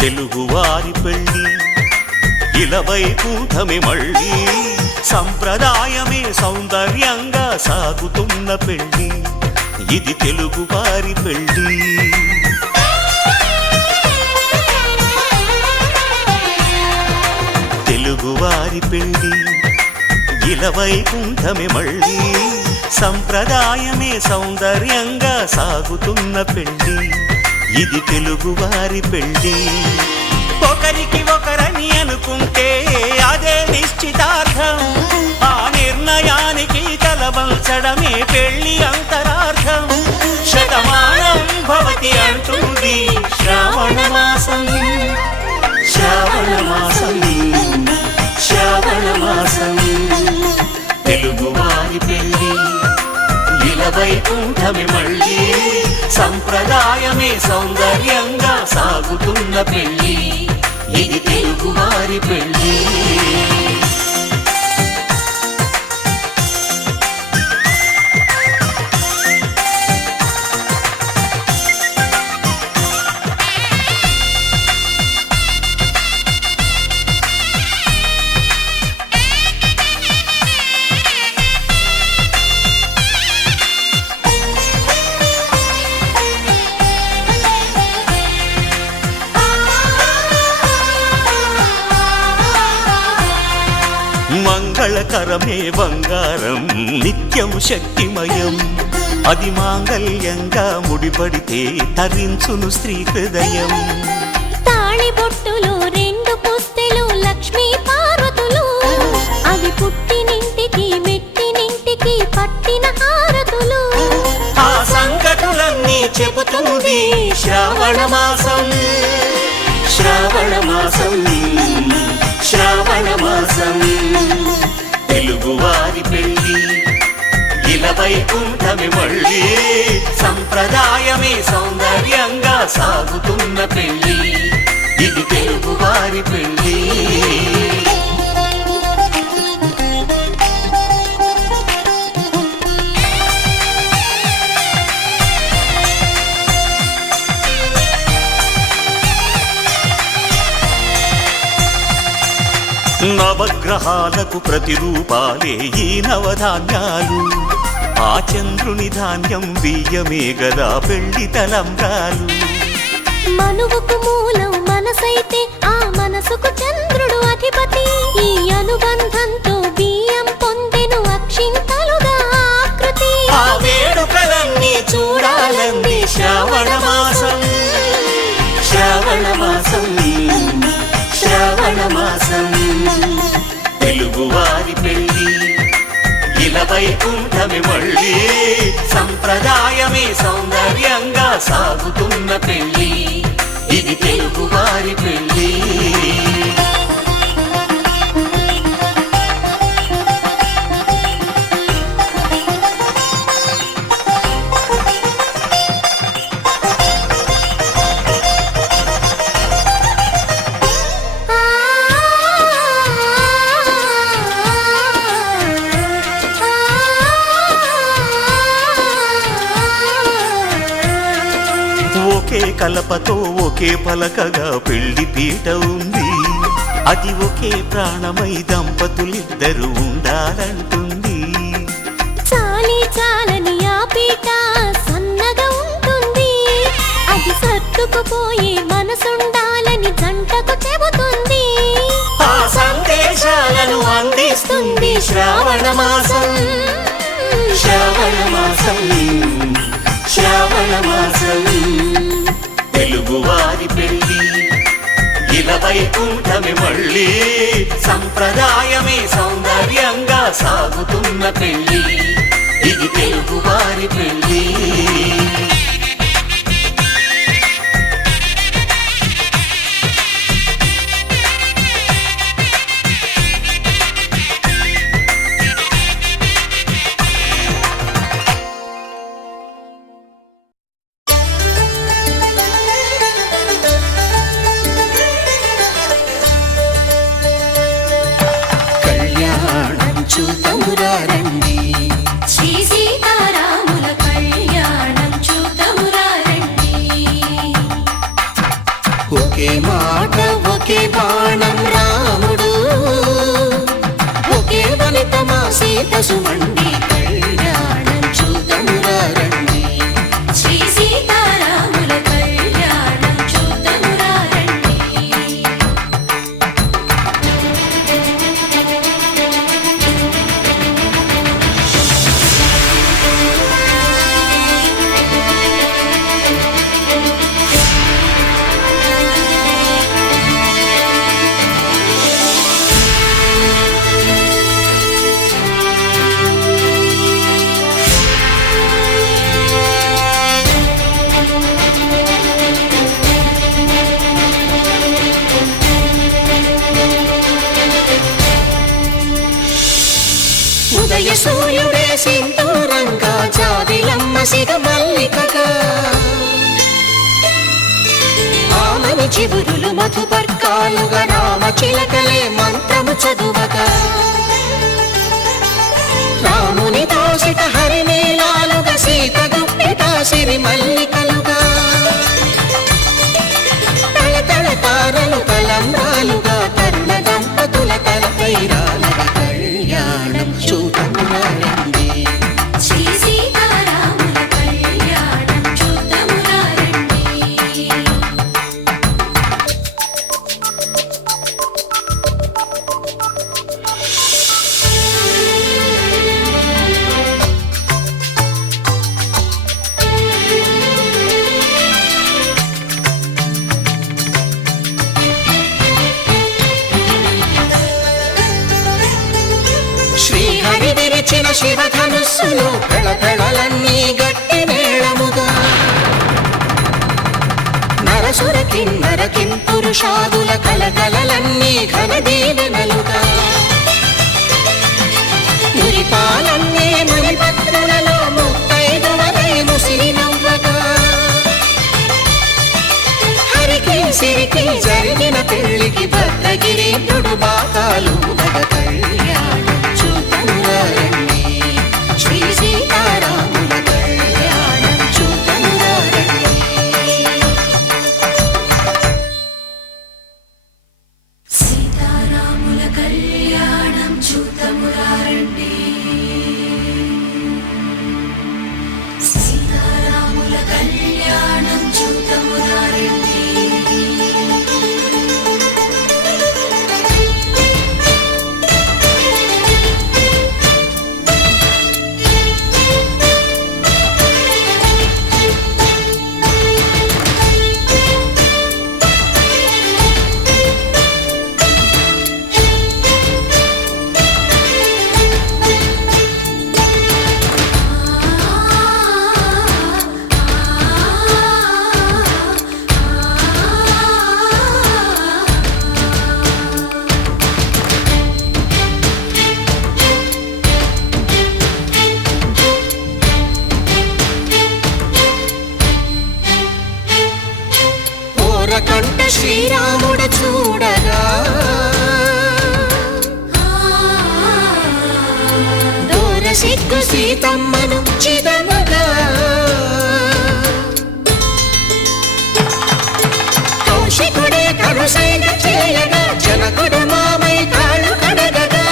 తెలుగువారి పెళ్ళి ఇలవైకుంఠమే మళ్ళీ సంప్రదాయమే సౌందర్యంగా సాగుతున్న పెళ్ళి ఇది తెలుగువారి పెళ్ళి తెలుగువారి పెళ్ళి ఇలవైకుంఠమే మళ్ళీ సంప్రదాయమే సౌందర్యంగా సాగుతున్న పెళ్ళి ఇది తెలుగువారి పెళ్ళి ఒకరికి ఒకరని అనుకుంటే అదే నిశ్చితార్థం ఆ నిర్ణయానికి తలవంచడమే పెళ్ళి అంతరార్థం శతమానం భవతి అంటుంది శ్రావణ మాసం శ్రావణ మాసం శ్రావణ మాసం తెలుగువారి పెళ్ళి ఇలవైకుంఠమే మళ్ళీ సంప్రదాయమే సౌందర్యంగా సాగుతున్న పెళ్ళి ఇది తెలుగువారి పెళ్ళి మంగళకరమే బంగారం నిత్యం శక్తిమయం అది మాంగళ్యంగా ముడిపడితే తరించును స్త్రీ హృదయం తాళిబొట్టులు రెండు పుస్తెలు లక్ష్మీ పార్వతులు అవి పుట్టినింటికి మెట్టినింటికి పట్టిన హారతులు ఆ సంగతులన్నీ చెబుతుంది శ్రావణ మాసం శ్రావణ మాసం శ్రావణ మాసం తెలుగువారి పెళ్ళి ఇలవైకుంఠమే మళ్ళీ సంప్రదాయమే సౌందర్యంగా సాగుతున్న పెళ్ళి ఇది తెలుగువారి పెళ్ళి నవగ్రహాలకు ప్రతిరూపాలే ఈ నవధాన్యాలు ఆ చంద్రుని ధాన్యం బియ్యమే గదా పెళ్లి తలంబ్రాలు మనువుకు మూలం మనసైతే ఆ మనసుకు చంద్రుడు అధిపతి ఈ అనుబంధంతో బియ్యం పొందెను అక్షింతలుగా ఆకృతి ఆ వేడుకలన్నీ చూడాలంది శ్రావణ మాసం శ్రావణ మాసం శ్రావణ మాసం తెలుగువారి పెళ్ళి ఇలవైకుంఠమే మళ్ళీ సంప్రదాయమే సౌందర్యంగా సాగుతున్న పెళ్ళి ఇది తెలుగువారి పెళ్ళి ఒకే కలపతో ఒకే పలకగా పెళ్లి పీట ఉంది అది ఒకే ప్రాణమై దంపతులిద్దరు ఉండాలంటుంది చాలి చాలని ఆ పీట సన్నగా ఉంటుంది అది సర్దుకుపోయే మనసుండాలని జంటకు చెబుతుంది ఆ సందేశాలను అందిస్తుంది శ్రావణ మాసం శ్రావణ మాసం శ్రావణ మాసం తెలుగువారి పెళ్ళి ఇలవైకుంఠమే మళ్ళీ సంప్రదాయమే సౌందర్యంగా సాగుతున్న పెళ్ళి ఇది తెలుగువారి పెళ్ళి చూతమురారండి శ్రీ సీతారాముల కళ్యాణం ఒకే మాట ఒకే బాణం రాముడు, ఒకే వనిత మా సీత సుమండి, కళ్యాణం చూద్దామురా రండి. శ్రీ సీతారాముల కళ్యాణం చూద్దామురా రండి. ఉదయ సూర్యుడే సింధూరంగా, జాబిలమ్మ సిగ మల్లికగా, ఆమని చివురులు మధుపర్కాలుగా, రామ చిలకలే మంత్రము చదువగా, రాముని దోసిట హరినీలాలుగా, సీత గుప్పిట సిరి మల్లికలుగా, తళతళ తారలు తలంబ్రాలుగా, తరుణ దంపతుల తలపైరాలుగా, కళ్యాణం చూద్దామురా రండి. శ్రీ సీతారాముల కళ్యాణం చూద్దామురా రండి. శ్రీహరి విరిచిన శివధనుస్సులు, పెళపెళలన్నీ గట్టి మేళముగా, నరసుర కిన్నర కింపురుషాదుల కలకలలన్నీ ఘన దీవెనలుగా, మురిపాలన్నీ మునిపత్రులలో ముత్తైదువలై ముసిరి నవ్వగా, హరికి సిరికి జరిగిన పెళ్లికి భద్రగిరీంద్రుడు బాకాలు కళ్యాణం చూద్దామురా రండి. శ్రీ సీతారాముల కళ్యాణం చూద్దామురా రండి. సీతారాముల కళ్యాణం చూద్దామురా రండి. సీతారాముల కళ్యాణం చూద్దామురా రండి. కంట శ్రీరాముడు చూడగా, దూర సిగ్గు సీతమ్మను చిదమగా, కౌశికుడే కరుసైన చేయగా, జనకుడు మామై కాళ్ళు కడగగా,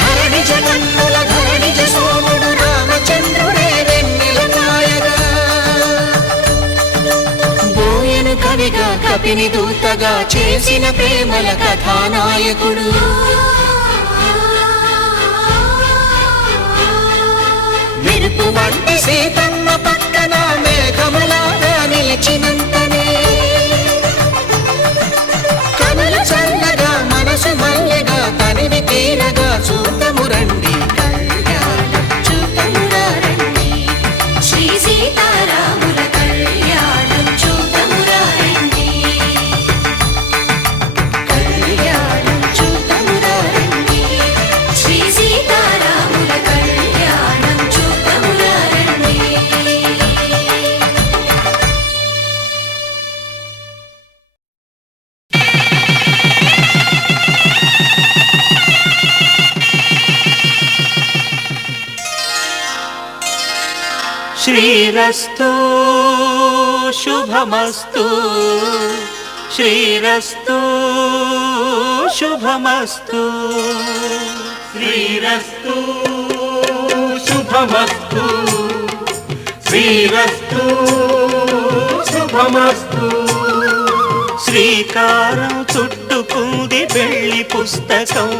ధరణి జగన్నుల ధరణిజ సోముడు రామచంద్రుడే వెన్నెల కాయగా, బోయను కవిగా కపిని దూతగా చేసిన ప్రేమల కథానాయకుడు, మెరుపు వంటి సీతమ్మ పక్కన మేఘములాగా నిలిచినంతనే, కనులు చల్లగా మనసు మల్లెగా తనివి తీరగా, చూద్దాము రండి కళ్యాణం చూద్దామురా రండి. శ్రీ సీతారాముల కళ్యాణం చూద్దామురా రండి. కళ్యాణం చూద్దామురా రండి. శ్రీ సీతారాముల కళ్యాణం చూద్దామురా రండి. శ్రీరస్తు శుభమస్తు శ్రీరస్తు శుభమస్తు శ్రీరస్తు శుభమస్తు శ్రీరస్తు శుభమస్తు శ్రీకారం చుట్టుకుంది పెళ్లి పుస్తకం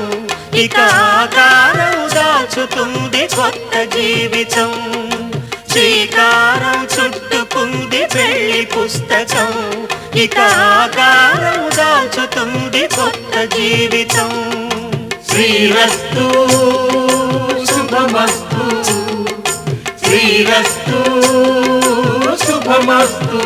ఇక ఆకారం దాచుతుంది కొత్త జీవితం శ్రీకారం చుట్టుకుంది పెళ్లి పుస్తకం ఇక ఆకారం దాచుతుంది కొత్త జీవితం శ్రీరస్తు శుభమస్తు శ్రీరస్తు శుభమస్తు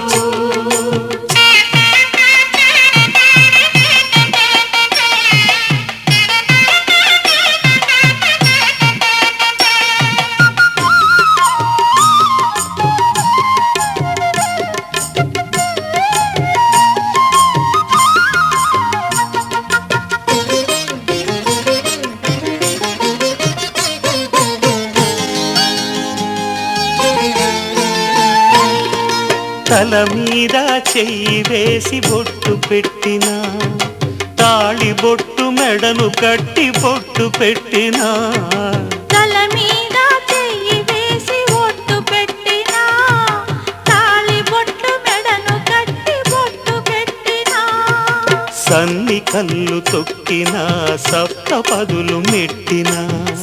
తల మీద చెయ్యి వేసి బొట్టు పెట్టినా తాళి బొట్టు మెడను కట్టి బొట్టు పెట్టినా తల మీద చెయ్యి వేసి బొట్టు పెట్టినా తాళి బొట్టు మెడను కట్టి బొట్టు పెట్టినా సన్ని కళ్ళు తొక్కినా సప్త పదులు మెట్టినా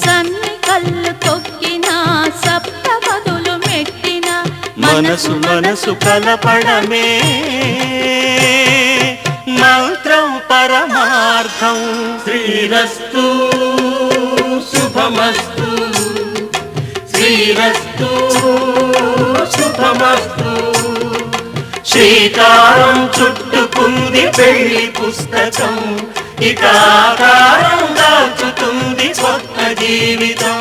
సన్ని కళ్ళు తొక్కినా సప్త పదులు మెట్టినా మనసు మనసు కలపడమే మంత్రం పరమార్థం శ్రీరస్తు శుభమస్తు శ్రీరస్తు శుభమస్తు శ్రీకారం చుట్టుకుంది పెళ్లి పుస్తకం ఇక ఆకారం దాచుతుంది కొత్త జీవితం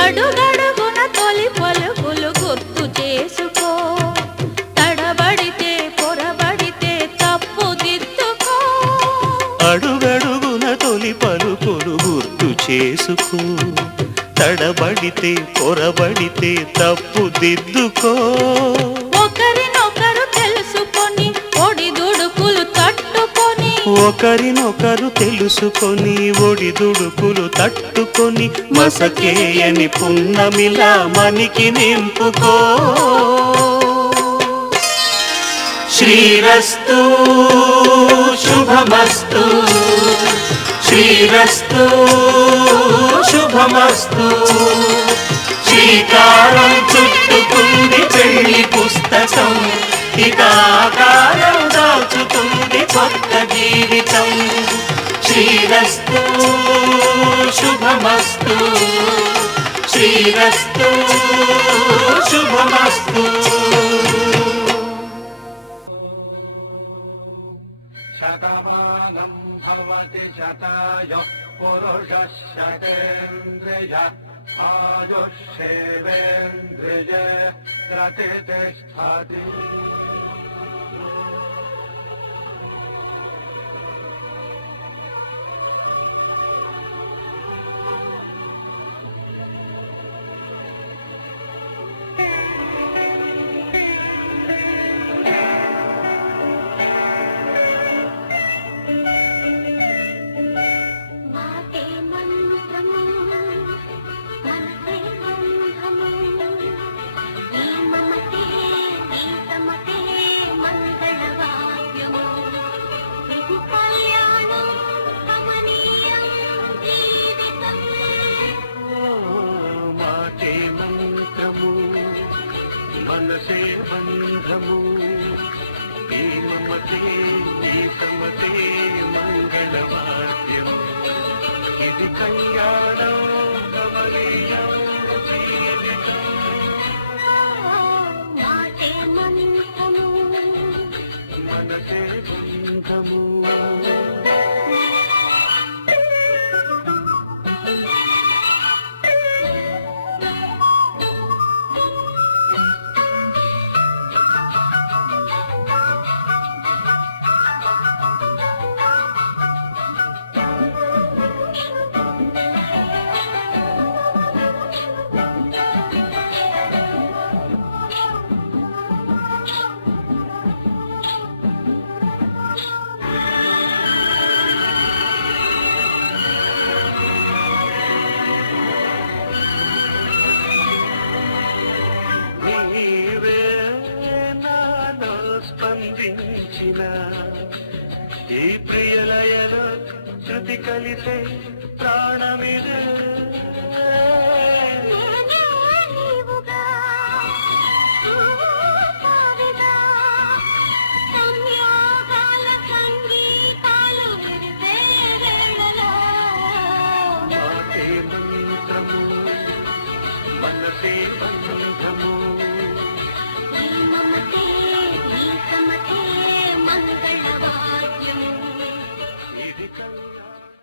అడుగడుగున తొలి పలుకులు గుర్తు చేసుకో తడబడితే పొరబడితే తప్పు దిద్దుకో అడుగడుగున తొలి పలుకులు గుర్తు చేసుకో తడబడితే పొరబడితే తప్పు దిద్దుకో ఒకరినొకరు తెలుసుకొని ఒడిదుడుకులు తట్టుకొని ఒకరినొకరు తెలుసుకొని ఒడిదుడుకులు తట్టుకొని మసకేయని పున్నమిలా మనికి నింపుకో శ్రీరస్తు శుభమస్తు శ్రీరస్తు శుభమస్తు శ్రీకారం చుట్టుకుంది పెళ్లి పుస్తకం ఇక ఆకారం దాచుతుంది కొత్త జీవితం శ్రీరస్తు శుభమస్తు శ్రీరస్తు శుభమస్తు శతమానం భవతి శతాయ పురుషः శతేంద్రియ ఆయుష్యేవేంద్రియ ప్రతిష్టతి మాటే మంత్రము మనసే బంధము ఈ మమతే ఈ సమతే అందించిన ఈ ప్రియలయలో శృతి కలిసే ప్రాణమిదే